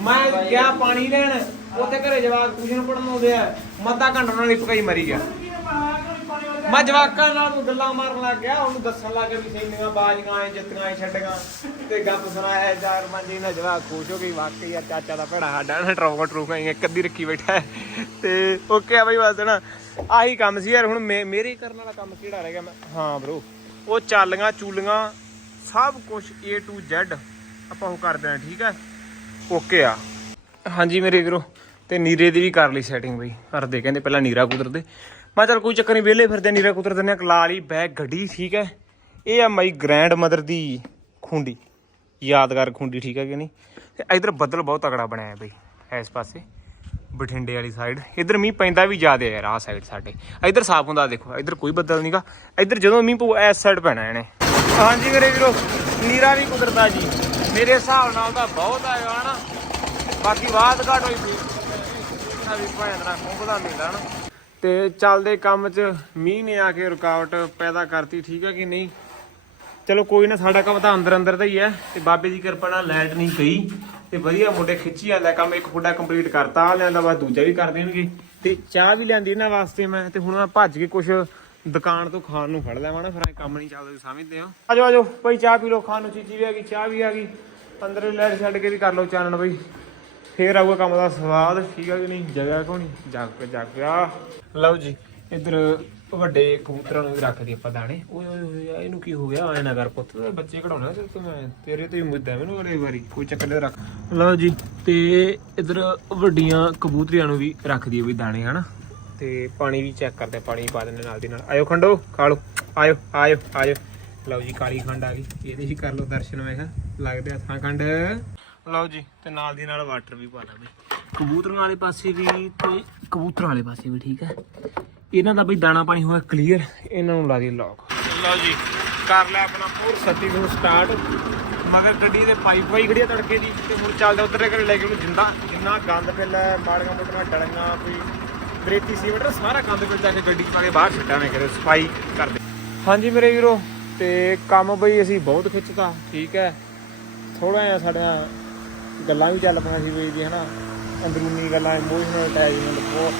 ਮੈਂ ਗਿਆ ਪਾਣੀ ਲੈਣ ਉੱਥੇ ਘਰੇ ਜਵਾਕ ਟਿਊਸ਼ਨ ਪੜਨ ਆਉਂਦੇ ਆ ਮੱਦਾ ਘੰਟਾ ਨਾਲ ਹੀ ਪਕਾਈ ਮਰੀ ਗਿਆ ਮੈਂ ਜਵਾਕਾਂ ਨਾਲ ਗੱਲਾਂ ਮਾਰਨ ਲੱਗ ਗਿਆ, ਉਹਨੂੰ ਦੱਸਣ ਲੱਗ ਗਿਆ ਵੀ ਸੈਨੀਆਂ ਬਾਜੀਆਂ ਐ ਜਿੱਤੀਆਂ ਐ ਛੱਡੀਆਂ, ਤੇ ਗੱਪ ਸੁਣਾਇਆ ਚਾਰ ਪੰਜ ਇਹਨਾਂ ਜਵਾਕ ਖੁਸ਼ ਹੋ ਗਈ ਵਾਕਈ ਯਾਰ ਚਾਚਾ ਦਾ ਭੜਾ ਸਾਡਾ ਨਾ ਟਰੋਕਾ ਟਰੂਕਾ ਇੱਕ ਅੱਧੀ ਰੱਖੀ ਬੈਠਾ ਤੇ ਓਕੇ ਆ ਬਈ ਬਸ ਨਾ, ਆਹੀ ਕੰਮ ਸੀ ਯਾਰ, ਹੁਣ ਮੇ- ਮੇਰੇ ਕਰਨ ਵਾਲਾ ਕੰਮ ਕਿਹੜਾ ਰਹਿ ਗਿਆ? ਮੈਂ ਹਾਂ ਬ్రో ਉਹ ਚਾਲੀਆਂ, ਚੂਲੀਆਂ, ਸਭ ਕੁਝ A to Z ਆਪਾਂ ਉਹ ਕਰਦੇ ਆ, ਠੀਕ ਹੈ ਓਕੇ ਆ। ਹਾਂਜੀ ਮੇਰੇ ਵੀਰੋ, ਤੇ ਨੀਰੇ ਦੀ ਵੀ ਕਰ ਲਈ ਸੈਟਿੰਗ ਬਈ। ਕਰਦੇ ਕਹਿੰਦੇ ਪਹਿਲਾਂ ਨੀਰਾ ਕੁਦਰਦੇ ਮੈਂ ਚੱਲ ਕੋਈ ਚੱਕਰ ਨਹੀਂ, ਵਿਹਲੇ ਫਿਰਦੇ ਨੀਰਾ ਕੁਦਰ ਦਿੰਦੇ ਆ ਲਾ ਲਈ ਬੈਗ ਗੱਡੀ, ਠੀਕ ਹੈ। ਇਹ ਆ ਮਾਈ ਗ੍ਰੈਂਡ ਮਦਰ ਦੀ ਖੁੰਡੀ, ਯਾਦਗਾਰ ਖੁੰਡੀ, ਠੀਕ ਹੈ ਕਿ ਨਹੀਂ? ਤੇ ਇਧਰ ਬੱਦਲ ਬਹੁਤ ਤਗੜਾ ਬਣਿਆ ਬਈ, ਇਸ ਪਾਸੇ, ਬਠਿੰਡੇ ਵਾਲੀ ਸਾਈਡ ਇਧਰ ਮੀਂਹ ਪੈਂਦਾ ਵੀ ਜ਼ਿਆਦਾ ਯਾਰ, ਆਹ ਸਾਈਡ ਸਾਡੇ। ਇਧਰ ਸਾਫ਼ ਹੁੰਦਾ, ਦੇਖੋ, ਇਧਰ ਕੋਈ ਬੱਦਲ ਨਹੀਂਗਾ ਇਧਰ ਜਦੋਂ ਮੀਂਹ ਪਊ, ਇਸ ਸਾਈਡ ਪੈਣਾ ਇਹਨੇ। ਹਾਂਜੀ ਮੇਰੇ ਵੀਰੋ, ਨੀਰਾ ਵੀ ਕੁਦਰਤਾ ਜੀ। ਮੇਰੇ ਹਿਸਾਬ ਨਾਲ ਤਾਂ ਬਹੁਤ ਆਏਗਾ ਹਨਾ। ਬਾਕੀ ਬਾਤ ਘਾਟ ਹੋਈ ਸੀ। ਆ ਵੀ ਭੈਣ ਕੁੰਭਦਾ ਮਿਲਦਾ ਨਾ। ਤੇ ਚੱਲਦੇ ਕੰਮ 'ਚ ਮੀਂਹ ਨੇ ਆ ਕੇ ਰੁਕਾਵਟ ਪੈਦਾ ਕਰਤੀ, ਠੀਕ ਹੈ ਕਿ ਨਹੀਂ? ਚਲੋ ਕੋਈ ਨਾ, ਸਾਡਾ ਕੰਮ ਤਾਂ ਅੰਦਰ ਅੰਦਰ ਦਾ ਹੀ ਹੈ ਤੇ ਬਾਬੇ ਦੀ ਕਿਰਪਾ ਨਾਲ ਲਾਈਟ ਨਹੀਂ ਗਈ ਤੇ ਵਧੀਆ ਮੁੰਡੇ ਖਿੱਚੀ ਜਾਂਦਾ ਕੰਮ ਇੱਕ ਫੁੱਡਾ ਕੰਪਲੀਟ ਕਰਤਾ। ਆ ਲਿਆਂਦਾ ਬਾਅਦ ਦੂਜਾ ਵੀ ਕਰ ਦੇਣਗੇ। ਤੇ ਚਾਹ ਵੀ ਲਿਆਂਦੀ ਇਹਨਾਂ ਵਾਸਤੇ ਮੈਂ। ਤੇ ਹੁਣ ਮੈਂ ਭੱਜ ਕੇ ਕੁਛ ਦੁਕਾਨ ਤੋਂ ਖਾਣ ਨੂੰ ਫੜ ਲੈਵਾਂ ਨਾ, ਫਿਰ ਕੰਮ ਨਹੀਂ ਚੱਲਦਾ, ਤੁਸੀਂ ਸਮਝਦੇ ਹੋ। ਆਜੋ ਆਜੋ ਭਾਈ ਚਾਹ ਪੀ ਲਓ, ਖਾਣ ਨੂੰ ਚੀਜ਼ੀ ਵੀ ਆ ਗਈ, ਚਾਹ ਵੀ ਆ ਗਈ। ਅੰਦਰ ਲੈਟ ਛੱਡ ਕੇ ਵੀ ਕਰ ਲਓ ਚਾਨਣ ਬਈ। ਫੇਰ ਆਊਗਾ ਕੰਮ ਦਾ ਸਵਾਦ, ਠੀਕ ਆ ਕਿ ਨਹੀਂ? ਜਗ੍ਹਾ ਕੋਣੀ ਜਾਗ ਕੇ ਜਾਗ ਪਿਆ ਲਓ ਜੀ, ਇੱਧਰ ਵੱਡੇ ਕਬੂਤਰਾਂ ਨੂੰ ਵੀ ਰੱਖ ਦੀ ਆਪਾਂ ਦਾਣੇ। ਓਏ ਓਏ ਓਏ ਇਹਨੂੰ ਕੀ ਹੋ ਗਿਆ? ਐ ਨਾ ਕਰ ਪੁੱਤ ਬੱਚੇ ਕਢਾਉਣਾ ਤੇ ਤੂੰ ਮੈਂ, ਤੇਰੇ ਤੇ ਹੀ ਉਮੀਦ ਮੈਨੂੰ ਅਗਲੇ ਵਾਰੀ। ਕੋਈ ਚੱਕਰ ਨਹੀਂ, ਰੱਖ। ਲਓ ਜੀ, ਤੇ ਇੱਧਰ ਵੱਡੀਆਂ ਕਬੂਤਰੀਆਂ ਨੂੰ ਵੀ ਰੱਖ ਦਈਏ ਵੀ ਦਾਣੇ, ਹਨਾ? ਤੇ ਪਾਣੀ ਵੀ ਚੈੱਕ ਕਰਦੇ ਪਾਣੀ ਪਾ ਦਿੰਦੇ ਨਾਲ ਦੀ ਨਾਲ। ਆਇਓ ਖੰਡੋ ਖਾ ਲਓ ਆਇਓ ਆਇਓ ਆਇਓ। ਲਓ ਜੀ, ਕਾਲੀ ਖੰਡ ਆ ਗਈ। ਇਹਦੇ ਹੀ ਕਰ ਲਓ ਦਰਸ਼ਨ, ਮੈਂ ਕਿਹਾ। ਲੱਗਦੇ ਹੱਥਾਂ ਖੰਡ। ਲਓ ਜੀ ਤੇ ਨਾਲ ਦੀ ਨਾਲ ਵਾਟਰ ਵੀ ਪਾ ਦਾਂਗੇ ਕਬੂਤਰਾਂ ਵਾਲੇ ਪਾਸੇ ਵੀ ਤੇ ਕਬੂਤਰਾਂ ਵਾਲੇ ਪਾਸੇ ਵੀ ਠੀਕ ਹੈ। ਇਹਨਾਂ ਦਾ ਬਈ ਦਾਣਾ ਪਾਣੀ ਹੋਇਆ ਕਲੀਅਰ ਇਹਨਾਂ ਨੂੰ ਲਾ ਦੀ ਲੌਕ ਲਓ ਜੀ ਕਰ ਲਿਆ ਆਪਣਾ ਪੂਰ ਸੱਤੀ ਨੂੰ ਸਟਾਰਟ ਮਗਰ ਗੱਡੀ ਦੇ ਪਾਈਪ ਵਾਈ ਖੜੀ ਆ ਤੜਕੇ ਦੀ ਤੇ ਹੁਣ ਚੱਲਦਾ ਉਧਰ ਘਰੇ ਲੈ ਕੇ ਉਹਨੂੰ ਜਿੰਦਾ। ਜਿੰਨਾ ਗੰਦ ਫਿੱਲਾ ਮਾੜੀਆਂ ਮੋਟੀਆਂ ਡਲੀਆਂ ਕੋਈ ਬਰੇਤੀ ਸੀਮੈਂਟ ਸਾਰਾ ਗੰਦ ਫਿੱਲ ਜਾ ਕੇ ਗੱਡੀ ਪਾ ਕੇ ਬਾਹਰ ਛੱਡਾਂਗੇ ਕਰੇ ਸਫ਼ਾਈ ਕਰਦੇ। ਹਾਂਜੀ ਮੇਰੇ ਵੀਰੋ ਤੇ ਕੰਮ ਬਈ ਅਸੀਂ ਬਹੁਤ ਖਿੱਚਤਾ ਠੀਕ ਹੈ। ਥੋੜਾ ਜਿਹਾ ਸਾਡੀਆਂ ਗੱਲਾਂ ਵੀ ਚੱਲ ਪਈਆਂ ਸੀ ਬਈ ਦੀ ਹਨਾ ਅੰਦਰੂਨੀ ਗੱਲਾਂ ਇਮੋਸ਼ਨਲ ਅਟੈਚਮੈਂਟ ਬਹੁਤ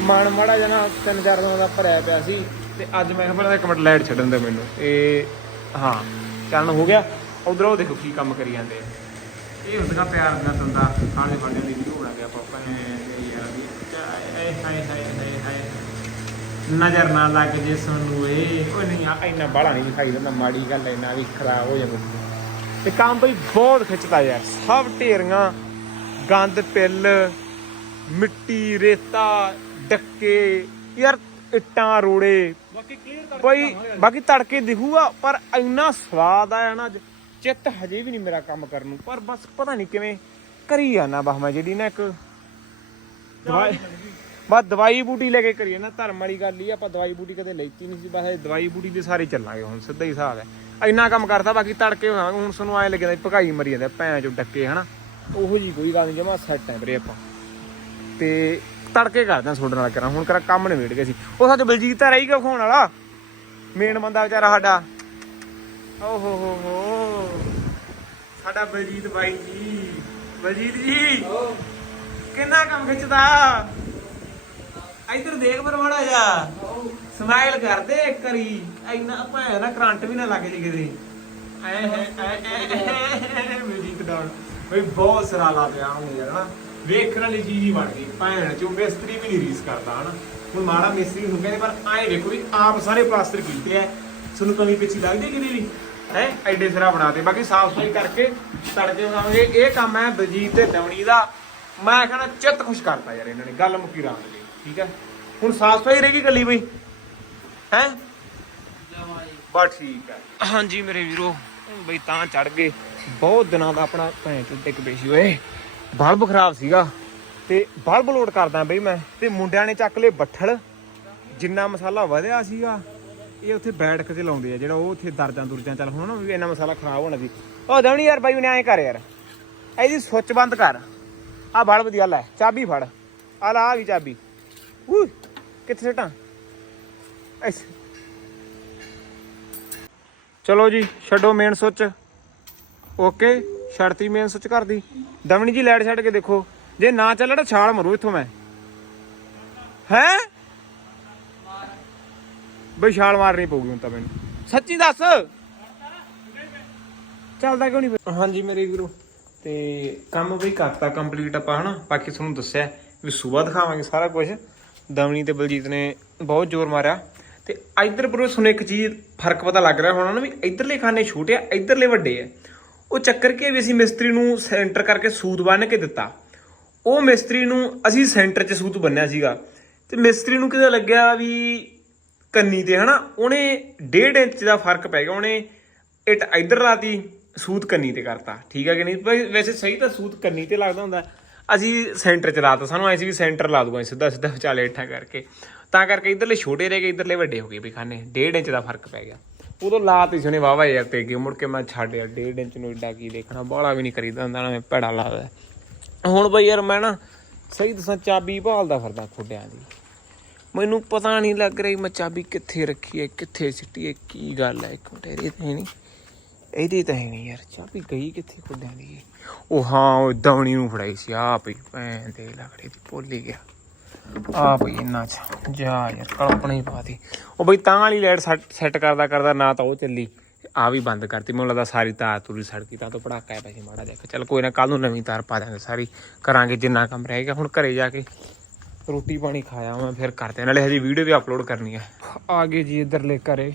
ਮਨ ਮਾੜਾ ਜਨਾ ਤਿੰਨ ਚਾਰ ਦਿਨਾਂ ਦਾ ਭਰਿਆ ਪਿਆ ਸੀ ਤੇ ਅੱਜ ਮੈਂ ਕਿਹਾ ਇੱਕ ਮਿੰਟ ਲਾਈਟ ਛੱਡਣ ਦੇ ਮੈਨੂੰ। ਇਹ ਹਾਂ ਚੱਲਣ ਹੋ ਗਿਆ। ਉਧਰੋਂ ਉਹ ਦੇਖੋ ਕੀ ਕੰਮ ਕਰੀ ਜਾਂਦੇ ਆ। ਇਹ ਹੁੰਦੀਆਂ ਪਿਆਰ ਦਾ ਤੰਦਾ ਖਾਣੇ ਖਾਣੇ ਦੀ ਵੀਡੀਓ ਬਣਾ ਕੇ ਆਪਾਂ ਆਪਾਂ ਨੇ ਯਾਰ ਵੀ ਹਾਏ ਹਾਏ ਹਾਏ ਹਾਏ ਹਾਏ। ਨਜ਼ਰ ਨਾ ਲੱਗ ਜੇ ਸਾਨੂੰ ਏ ਉਹ ਨਹੀਂ ਆ ਇੰਨਾ ਬਾਲਾ ਨਹੀਂ ਦਿਖਾਈ ਦਿੰਦਾ ਮਾੜੀ ਗੱਲ ਇੰਨਾ ਵੀ ਖਰਾਬ ਹੋ ਜਾਂਦਾ। ਤੇ ਕੰਮ ਬਈ ਬਹੁਤ ਖਿੱਚਦਾ ਯਾਰ। ਸਭ ਢੇਰੀਆਂ ਗੰਦ ਪਿੱਲ ਮਿੱਟੀ ਰੇਤਾ ਡੱਕੇ ਯਾਰ ਇੱਟਾਂ ਰੋੜੇ। ਬਾਕੀ ਕਲੀਅਰ ਬਈ ਬਾਕੀ ਤੜਕੇ ਦਿਖੂਗਾ ਪਰ ਇੰਨਾ ਸਵਾਦ ਆਇਆ ਨਾ ਅੱਜ। ਚਿੱਤ ਹਜੇ ਵੀ ਨਹੀਂ ਮੇਰਾ ਕੰਮ ਕਰਨ ਨੂੰ ਪਰ ਬਸ ਪਤਾ ਨਹੀਂ ਕਿਵੇਂ ਕਰੀ ਜਾਣਾ ਬਸ ਮੈਂ ਜਿਹੜੀ ਨਾ ਇੱਕ। ਦਵਾਈ ਬਸ ਦਵਾਈ ਬੂਟੀ ਲੈ ਕੇ ਕਰੀਏ ਨਾ ਧਰਮ ਵਾਲੀ ਗੱਲ ਹੀ ਆਪਾਂ ਦਵਾਈ ਬੂਟੀ ਕਦੇ ਲੈਤੀ ਨਹੀਂ ਸੀ ਬਸ ਇਹ ਦਵਾਈ ਬੂਟੀ ਦੇ ਸਾਰੇ ਚੱਲਾਂਗੇ ਹੁਣ ਸਿੱਧਾ ਹੀ ਹਿਸਾਬ ਹੈ। ਇੰਨਾ ਕੰਮ ਕਰਦਾ ਬਾਕੀ ਤੜਕੇ ਹੋਵਾਂਗੇ ਹੁਣ ਸਾਨੂੰ ਐ ਲੱਗਦਾ ਭਕਾਈ ਮਰੀ ਜਾਂਦੇ ਭੈਣ ਚੋਂ ਡੱਕੇ ਹਨਾ। ਉਹੋ ਜੀ ਕੋਈ ਗੱਲ ਨਹੀਂ ਜਮਾ ਸੈੱਟ ਹੈ ਵੀਰੇ ਆਪਾਂ। ਤੇ ਤੜਕੇ ਕਰਦੇ ਆ ਤੁਹਾਡੇ ਨਾਲ ਕਰਾਂ ਹੁਣ ਕਰਾ ਕੰਮ ਨਿਬੇੜ ਗਏ ਸੀ ਉਹ ਸੱਚ ਬਲਜੀਤ ਤਾਂ ਰਹੀ ਗਿਆ ਫੋਨ ਵਾਲਾ। ਮੇਨ ਬੰਦਾ ਵਿਚਾਰਾ ਸਾਡਾ। ਓ ਹੋ ਹੋ। ਹੋ ਸਾਡਾ ਬਲਜੀਤ ਬਾਈ ਜੀ। ਬਲਜੀਤ ਜੀ। ਕਿੰਨਾ ਕੰਮ ਖਿੱਚਦਾ? ਇੱਧਰ ਦੇਖ ਪਰ ਮਾੜਾ ਜਾ ਸਮਾਈਲ ਕਰਦੇ ਇੱਕ ਵਾਰੀ ਇੰਨਾ ਭਾਵੇਂ ਨਾ ਕਰੰਟ ਵੀ ਨਾ ਲੱਗ ਜੇ ਕਿਤੇ ਐ ਹੈ ਐ ਮਿਊਜ਼ਿਕ ਡਾਊਨ ਬਈ ਬਹੁਤ ਸਰਾ ਲਾ ਪਿਆ ਉਹਨੇ ਯਾਰ ਨਾ ਵੇਖਣ ਵਾਲੀ ਚੀਜ਼ ਹੀ ਬਣ ਗਈ ਭੈਣ ਚੋਂ ਮਿਸਤਰੀ ਵੀ ਨਹੀਂ ਰੀਸ ਕਰਦਾ ਹਨਾ ਹੁਣ ਮਾੜਾ ਮਿਸਤਰੀ ਨੂੰ ਕਹਿੰਦੇ ਪਰ ਐ ਵੇਖੋ ਵੀ ਆਪ ਸਾਰੇ ਪਲਾਸਟਰ ਕੀਤੇ ਐ ਤੁਹਾਨੂੰ ਕਮੀ ਪਿੱਛੇ ਲੱਗਦੀ ਕਿਤੇ ਵੀ ਹੈ ਐਡੇ ਸਿਰਾ ਬਣਾਤੇ ਬਾਕੀ ਸਾਫ਼ ਸਫ਼ਾਈ ਕਰਕੇ ਤੜਕੇ ਖਾਵਾਂਗੇ ਇਹ ਕੰਮ ਹੈ ਬਲਜੀਤ ਤੇ ਦਵਣੀ ਦਾ ਮੈਂ ਕਹਿੰਦਾ ਚਿੱਤ ਖੁਸ਼ ਕਰਤਾ ਯਾਰ ਇਹਨਾਂ ਨੇ ਗੱਲ ਮੁੱਕੀ ਰਾਮ ਦੀ ਠੀਕ ਹੈ? ਹੁਣ ਸਾਫ਼ ਸਫ਼ਾਈ ਰਹੇਗੀ ਗੱਲੀ ਬਈ? ਹੈ? ਬਸ ਠੀਕ ਹੈ। ਹਾਂਜੀ ਮੇਰੇ ਵੀਰੋ, ਬਈ ਤਾਂ ਚੜ ਗਏ। ਬਹੁਤ ਦਿਨਾਂ ਦਾ ਆਪਣਾ ਭੈਣ ਚੋਂ ਟਿਕ ਪੇਸ਼ੀ ਓਏ। ਬਲਬ ਖਰਾਬ ਸੀਗਾ। ਤੇ ਬਲਬ ਲੋਡ ਕਰਦਾ ਬਈ ਮੈਂ। ਤੇ ਮੁੰਡਿਆਂ ਨੇ ਚੱਕ ਲਏ ਬੱਠਲ। ਜਿੰਨਾ ਮਸਾਲਾ ਵਧਿਆ ਸੀਗਾ, ਇਹ ਉੱਥੇ ਬੈਠ ਕੇ ਤੇ ਲਾਉਂਦੇ ਆ। ਜਿਹੜਾ ਉਹ ਉੱਥੇ ਦਰਜਾਂ ਦੁਰਜਾਂ, ਚੱਲ ਹੁਣ ਨਾ ਵੀ ਇੰਨਾ ਮਸਾਲਾ ਖਰਾਬ ਹੋਣਾ ਸੀ। ਉਹ ਦਵਣੀ ਯਾਰ ਬਾਈ, ਉਹਨੇ ਐਂ ਕਰ ਯਾਰ। ਇਹਦੀ ਸੁੱਚ ਬੰਦ ਕਰ। ਆ ਬਲਬ ਦੀ ਗੱਲ ਹੈ ਚਾਬੀ ਫੜ। ਆ ਲਾ ਆ ਗਈ ਚਾਬੀ। ਊ, ਕਿੱਥੇ ਸਟਾਂ? ਐਸ ਚਲੋ ਜੀ, ਛੱਡੋ ਮੇਨ ਸੁੱਚ ਓਕੇ ਛੱਡਤੀ ਮੇਨ ਸੁੱਚ ਦੀ। ਦਮਣੀ ਜੀ ਲਾਈਟ ਛੱਡ ਕੇ ਦੇਖੋ। ਜੇ ਨਾ ਚੱਲਣਾ ਛਾਲ ਮਰੂ ਇੱਥੋਂ ਮੈਂ। ਹੈ? ਬਈ ਛਾਲ ਮਾਰਨੀ ਪਊਗੀ ਹੁਣ ਤਾਂ ਮੈਨੂੰ। ਸੱਚੀ ਦੱਸ? ਚੱਲਦਾ ਕਿਉਂ ਨਹੀਂ ਹਾਂਜੀ ਮੇਰੇ ਵੀਰੋ, ਤੇ ਕੰਮ ਬਈ ਕਰਤਾ ਕੰਪਲੀਟ ਆਪਾਂ ਹਨਾ, ਬਾਕੀ ਤੁਹਾਨੂੰ ਦੱਸਿਆ ਵੀ ਸਵੇਰ ਦਿਖਾਵਾਂਗੇ ਸਾਰਾ ਕੁਝ ਦਮਨੀ ਤੇ ਬਲਜੀਤ ਨੇ ਬਹੁਤ ਜ਼ੋਰ ਮਾਰਿਆ। ਤੇ ਇਧਰ ਪਰ ਤੁਹਾਨੂੰ ਇੱਕ ਚੀਜ਼ ਫ਼ਰਕ ਪਤਾ ਲੱਗ ਰਿਹਾ ਹੋਣਾ ਨਾ ਵੀ ਇਧਰਲੇ ਖਾਨੇ ਛੋਟੇ ਆ, ਇਧਰਲੇ ਵੱਡੇ ਆ। ਉਹ ਚੱਕਰ ਕੀ ਵੀ ਅਸੀਂ ਮਿਸਤਰੀ ਨੂੰ ਸੈਂਟਰ ਕਰਕੇ ਸੂਤ ਬੰਨ ਕੇ ਦਿੱਤਾ। ਉਹ ਮਿਸਤਰੀ ਨੂੰ ਅਸੀਂ ਸੈਂਟਰ 'ਚ ਸੂਤ ਬੰਨਿਆ ਸੀਗਾ। ਤੇ ਮਿਸਤਰੀ ਨੂੰ ਕਿਤੇ ਲੱਗਿਆ ਵੀ ਕੰਨੀ ਤੇ, ਹਨਾ? ਉਹਨੇ 1.5 ਇੰਚ ਦਾ ਫ਼ਰਕ ਪੈ ਗਿਆ, ਉਹਨੇ ਇਟ ਇਧਰ ਲਾਤੀ, ਸੂਤ ਕੰਨੀ ਤੇ ਕਰਤਾ। ਠੀਕ ਹੈ ਕਿ ਨਹੀਂ? ਵੈਸੇ ਸਹੀ ਤਾਂ ਸੂਤ ਕੰਨੀ ਤੇ ਲੱਗਦਾ ਹੁੰਦਾ। ਅਸੀਂ ਸੈਂਟਰ 'ਚ ਲਾਤਾ ਸਾਨੂੰ ਐਸੀ ਵੀ ਸੈਂਟਰ ਲਾ ਦੂਗਾ ਸਿੱਧਾ ਸਿੱਧਾ ਵਿਚਾਲੇ ਇੱਠਾ ਕਰਕੇ। ਤਾਂ ਕਰਕੇ ਇਧਰਲੇ ਛੋਟੇ ਰਹਿ ਗਏ, ਇਧਰਲੇ ਵੱਡੇ ਹੋ ਗਏ ਵੀ ਖਾਨੇ। 1.5 ਇੰਚ ਦਾ ਫ਼ਰਕ ਪੈ ਗਿਆ। ਉਦੋਂ ਲਾਤੀ ਸੀ ਉਹਨੇ ਵਾਵਾ ਯਾਰ ਤੇ ਅੱਗੇ, ਮੁੜ ਕੇ ਮੈਂ ਛੱਡਿਆ 1.5 ਇੰਚ ਨੂੰ ਏਡਾ ਕੀ ਦੇਖਣਾ, ਬਾਹਲਾ ਵੀ ਨਹੀਂ ਕਰੀਦਾ ਹੁੰਦਾ, ਨਾ ਮੈਂ ਭੜਾ ਲਾਦਾ ਹੁਣ ਬਈ ਯਾਰ ਮੈਂ ਨਾ ਸਹੀ ਦੱਸਾਂ, ਚਾਬੀ ਭਾਲਦਾ ਫਿਰਦਾ ਖੁੱਡਿਆਂ ਦੀ। ਮੈਨੂੰ ਪਤਾ ਨਹੀਂ ਲੱਗ ਰਹੀ ਮੈਂ ਚਾਬੀ ਕਿੱਥੇ ਰੱਖੀ ਹੈ, ਕਿੱਥੇ ਸਿੱਟੀ ਹੈ, ਕੀ ਗੱਲ ਹੈ। ਇੱਕ ਮਿੰਟ, ਇਹਦੀ ਤਾਂ ਹੈ ਨਹੀਂ। ਇਹਦੀ ਤਾਂ ਹੈ ਨਹੀਂ ਯਾਰ, ਚਾਬੀ ਗਈ ਕਿੱਥੇ ਖੁੱਡਿਆਂ ਦੀ ਉਹ ਹਾਂ, ਉਹ ਦਵਣੀ ਨੂੰ ਫੜਾਈ ਸੀ। ਆ ਪਈ ਭੈਣ ਦੇ ਲਗੜੇ ਦੀ ਭੁੱਲ ਗਿਆ ਆ ਬਈ ਇੰਨਾ ਚ ਜਾ ਯਾਰ ਕਲਪਣਾ ਪਾਤੀ ਉਹ ਬਈ ਤਾਂ ਵਾਲੀ ਲਾਈਟ ਸੈੱਟ ਕਰਦਾ ਕਰਦਾ ਨਾ ਤਾਂ ਉਹ ਚੱਲੀ। ਆ ਵੀ ਬੰਦ ਕਰਤੀ। ਮੈਨੂੰ ਲੱਗਦਾ ਸਾਰੀ ਤਾਰ ਤੁਰੀ ਸੜਕੀ ਤਾਂ ਤੋਂ ਪੜਾਕਾ ਹੈ ਪੈਸੇ ਮਾੜਾ ਜਿਹਾ। ਚੱਲ ਕੋਈ ਨਾ ਕੱਲ ਨੂੰ ਨਵੀਂ ਤਾਰ ਪਾ ਦਾਂਗੇ ਸਾਰੀ। ਕਰਾਂਗੇ ਜਿੰਨਾ ਕੰਮ ਰਹਿ ਗਿਆ। ਹੁਣ ਘਰੇ ਜਾ ਕੇ ਰੋਟੀ ਪਾਣੀ ਖਾਇਆ ਮੈਂ ਫਿਰ ਕਰਦੇ ਹਾਂ। ਨਾਲੇ ਹਜੇ ਵੀਡੀਓ ਵੀ ਅਪਲੋਡ ਕਰਨੀ ਹੈ ਆ ਗਏ ਜੀ ਇਧਰਲੇ ਘਰੇ।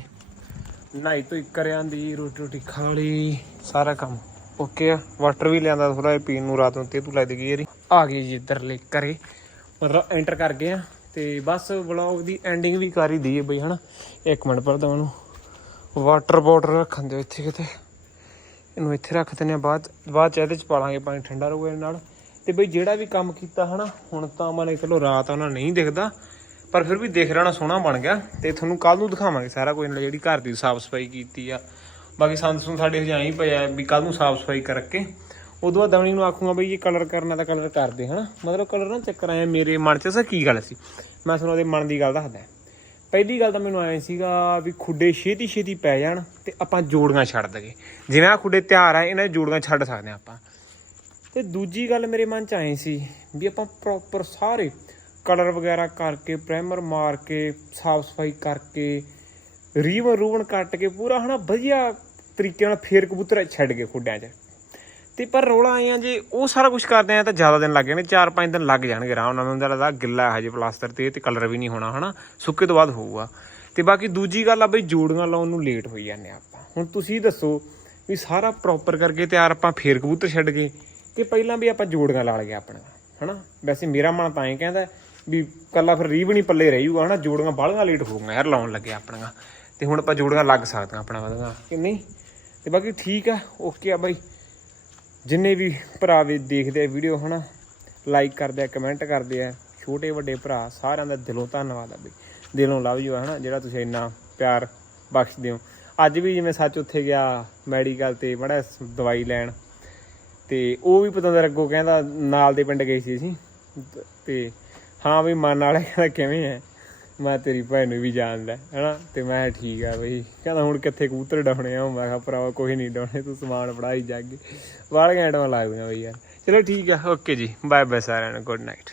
ਨਾਈ ਤੋਂ ਕਰਿਆਂ ਦੀ, ਰੋਟੀ ਰੋਟੀ ਖਾ ਲਈ। ਸਾਰਾ ਕੰਮ। ਓਕੇ ਆ ਵਾਟਰ ਵੀ ਲਿਆਂਦਾ ਥੋੜਾ ਜਿਹਾ ਪੀਣ ਨੂੰ ਰਾਤ ਨੂੰ ਤੇ ਤੂੰ ਲੱਗ ਗਈ ਯਾਰੀ ਆ ਗਈ ਜੀ ਇਧਰਲੇ ਘਰੇ, ਮਤਲਬ ਐਂਟਰ ਕਰ ਗਏ ਆ ਤੇ ਬਸ ਵਲੌਗ ਦੀ ਐਂਡਿੰਗ ਵੀ ਕਰ ਹੀ ਦਈਏ ਬਈ, ਹਨਾ? ਇੱਕ ਮਿੰਟ ਪਰ ਉਹਨੂੰ ਵਾਟਰ ਬੋਟਲ ਰੱਖਣ ਦਿਓ ਇੱਥੇ ਕਿਤੇ। ਇਹਨੂੰ ਇੱਥੇ ਰੱਖ ਦਿੰਦੇ ਆ, ਬਾਅਦ ਬਾਅਦ ਚ ਇਹਦੇ ਚ ਪਾ ਲਾਂਗੇ ਪਾਣੀ ਠੰਡਾ ਰਹੂਗਾ ਇਹਦੇ ਨਾਲ। ਤੇ ਬਈ ਜਿਹੜਾ ਵੀ ਕੰਮ ਕੀਤਾ, ਹਨਾ? ਹੁਣ ਤਾਂ ਮਨੇ ਚਲੋ ਰਾਤ ਉਹਨਾਂ ਨਹੀਂ ਦਿਖਦਾ, ਪਰ ਫਿਰ ਵੀ ਦੇਖ ਰਹਿਣਾ ਸੋਹਣਾ ਬਣ ਗਿਆ। ਤੇ ਤੁਹਾਨੂੰ ਕੱਲ ਨੂੰ ਦਿਖਾਵਾਂਗੇ ਸਾਰਾ ਕੁਝ, ਜਿਹੜੀ ਘਰ ਦੀ ਸਾਫ਼ ਸਫ਼ਾਈ ਕੀਤੀ ਆ। ਬਾਕੀ ਸੰਦ ਸੁੰਦ ਸਾਡੇ ਹਜੇ ਐਂ ਪਿਆ ਵੀ ਕੱਲ ਨੂੰ ਸਾਫ਼ ਸਫ਼ਾਈ ਕਰਕੇ। ਉਦੋਂ ਬਾਅਦ ਦਵਣੀ ਨੂੰ ਆਖੂੰਗਾ ਬਈ ਇਹ ਕਲਰ ਕਰਨਾ ਤਾਂ ਕਲਰ ਕਰਦੇ, ਹਨਾ? ਮਤਲਬ ਕਲਰ ਨਾ ਚੱਕਰ ਆਇਆ ਮੇਰੇ ਮਨ 'ਚ ਸਾ ਕੀ ਗੱਲ ਸੀ? ਮੈਂ ਤੁਹਾਨੂੰ ਉਹਦੇ ਮਨ ਦੀ ਗੱਲ ਦੱਸਦਾ। ਪਹਿਲੀ ਗੱਲ ਤਾਂ ਮੈਨੂੰ ਆਇਆ ਸੀਗਾ ਵੀ ਖੁੱਡੇ ਛੇਤੀ ਛੇਤੀ ਪੈ ਜਾਣ ਤੇ ਆਪਾਂ ਜੋੜੀਆਂ ਛੱਡ ਦਗੇ ਜਿਵੇਂ ਆ ਖੁੱਡੇ ਤਿਆਰ ਆ, ਇਹਨਾਂ ਦੀ ਜੋੜੀਆਂ ਛੱਡ ਸਕਦੇ ਆ ਆਪਾਂ। ਤੇ ਦੂਜੀ ਗੱਲ ਮੇਰੇ ਮਨ ਚ ਆਈ ਸੀ ਵੀ ਆਪਾਂ ਪ੍ਰੋਪਰ ਸਾਰੇ ਕਲਰ ਵਗੈਰਾ ਕਰਕੇ ਪ੍ਰਾਈਮਰ ਮਾਰ ਕੇ, ਸਾਫ਼ ਸਫ਼ਾਈ ਕਰਕੇ ਰੀਵਨ ਰੂਵਨ ਕੱਟ ਕੇ ਪੂਰਾ ਹਨਾ ਵਧੀਆ ਤਰੀਕੇ ਨਾਲ ਫੇਰ ਕਬੂਤਰ ਛੱਡ ਕੇ ਖੁੱਡਿਆਂ 'ਚ। ਤੇ ਪਰ ਰੋਲਾ ਆਏ ਆ ਜੇ ਉਹ ਸਾਰਾ ਕੁਝ ਕਰਦੇ ਆ ਤਾਂ ਜ਼ਿਆਦਾ ਦਿਨ ਲੱਗ ਜਾਣੇ 4-5 ਦਿਨ ਲੱਗ ਜਾਣਗੇ ਆਰਾਮ ਨਾਲ। ਮੈਨੂੰ ਲੱਗਦਾ ਗਿੱਲਾ ਹੈ ਹਜੇ ਪਲਾਸਟਰ ਤੇ ਤੇ ਕਲਰ ਵੀ ਨਹੀਂ ਹੋਣਾ ਹਨਾ, ਸੁੱਕੇ ਤੋਂ ਬਾਅਦ ਹੋਊਗਾ। ਤੇ ਬਾਕੀ ਦੂਜੀ ਗੱਲ ਆ ਬਈ ਜੋੜੀਆਂ ਲਾਉਣ ਨੂੰ ਲੇਟ ਹੋਈ ਜਾਂਦੇ ਆ ਆਪਾਂ। ਹੁਣ ਤੁਸੀਂ ਦੱਸੋ ਵੀ ਸਾਰਾ ਪ੍ਰੋਪਰ ਕਰਕੇ ਤਿਆਰ ਆਪਾਂ ਫੇਰ ਕਬੂਤਰ ਛੱਡ ਗਏ ਕਿ ਪਹਿਲਾਂ ਵੀ ਆਪਾਂ ਜੋੜੀਆਂ ਲਾ ਲਈਆਂ ਆਪਣਾ ਹਨਾ? ਵੈਸੇ ਮੇਰਾ ਮਨ ਤਾਂ ਐਂ ਕਹਿੰਦਾ ਵੀ ਕੱਲਾ ਫਿਰ ਰੀਬ ਨਹੀਂ ਪੱਲੇ ਰਹੂਗਾ ਹਨਾ? ਜੋੜੀਆਂ ਬਾਹਲੀਆਂ ਲੇਟ ਹੋਊਗਾ ਯਾਰ, ਲਾਉਣ ਲੱਗੇ ਆਪਣੀਆਂ। ਤੇ ਹੁਣ ਆਪਾਂ ਜੋੜੀਆਂ ਲੱਗ ਸਕਦਾ ਆਪਣਾ ਵਧਗਾ ਕਿ ਨਹੀਂ? ਤੇ ਬਾਕੀ ਠੀਕ ਆ ਓਕੇ ਆ ਬਾਈ। ਜਿੰਨੇ ਵੀ ਭਰਾ ਵੀ ਦੇਖਦੇ ਆ ਵੀਡੀਓ ਹਨਾ ਲਾਈਕ ਕਰਦੇ ਆ ਕਮੈਂਟ ਕਰਦੇ ਆ, ਛੋਟੇ ਵੱਡੇ ਭਰਾ, ਸਾਰਿਆਂ ਦਾ ਦਿਲੋਂ ਧੰਨਵਾਦ ਆ ਬਈ। ਦਿਲੋਂ ਲਵ ਯੂ ਹਨਾ, ਜਿਹੜਾ ਤੁਸੀਂ ਇੰਨਾ ਪਿਆਰ ਬਖਸ਼ਦੇ ਹੋ। ਅੱਜ ਵੀ ਜਿਵੇਂ ਸੱਚ ਉੱਥੇ ਗਿਆ ਮੈਡੀਕਲ ਤੇ ਬੜਾ ਦਵਾਈ ਲੈਣ। ਤੇ ਉਹ ਵੀ ਪਤੰਦਰ ਅੱਗੋਂ ਕਹਿੰਦਾ, ਨਾਲ ਦੇ ਪਿੰਡ ਗਏ ਸੀ ਅਸੀਂ। ਤੇ, ਹਾਂ ਵੀ ਮਨ ਵਾਲੇ ਕਹਿੰਦਾ, ਕਿਵੇਂ ਹੈ ਮੈਂ ਤੇਰੀ ਭੈਣ ਨੂੰ ਵੀ ਜਾਣਦਾ, ਹੈਨਾ? ਤੇ ਮੈਂ ਕਿਹਾ ਠੀਕ ਆ ਬਈ। ਕਹਿੰਦਾ ਹੁਣ ਕਿੱਥੇ ਕਬੂਤਰ ਡਾਉਣੇ ਆ? ਮੈਂ ਕਿਹਾ ਭਰਾਵਾ ਕੋਈ ਨਹੀਂ ਡਾਉਣੇ, ਤੂੰ ਸਮਾਨ ਫੜਾਈ ਜਾਗੇ। ਵਾਲੀਆਂ ਐਟਮਾਂ ਲੱਗਦੀਆਂ ਬਈ ਯਾਰ। ਚਲੋ ਠੀਕ ਆ, ਓਕੇ ਜੀ। ਬਾਏ ਬਾਏ ਸਾਰਿਆਂ ਨੂੰ ਗੁੱਡ ਨਾਈਟ